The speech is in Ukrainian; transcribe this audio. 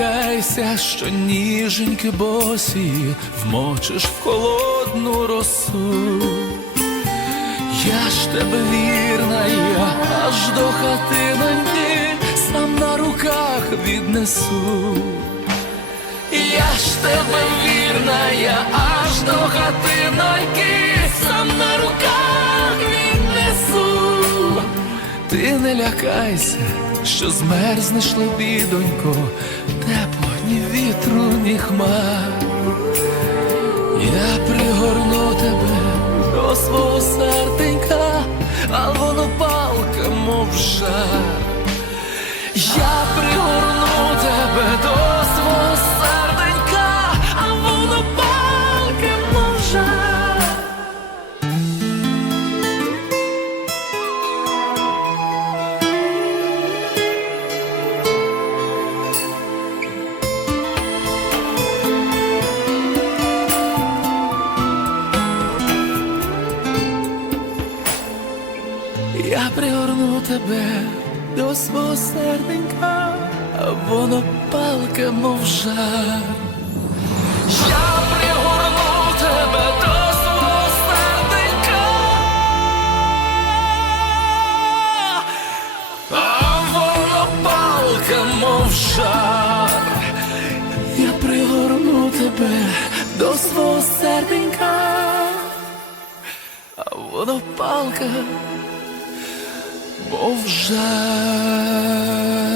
Лякайся, що ніженьки босі вмочиш в холодну росу. Я ж тебе вірна, я аж до хатиноньки сам на руках віднесу. Я ж тебе вірна, я аж до хатиноньки сам не лякайся, що змерзнеш лебідонько, тепло ні вітру, ні хмар. Я пригорну тебе до свого серденька, а воно палка, мов жар. Я пригорну Я пригорну тебе до свого серденька, а воно палка, мов жар. Я пригорну тебе до свого серденька, а воно палка, мов жар. Я пригорну тебе до свого серденька, а воно палка, мов жар.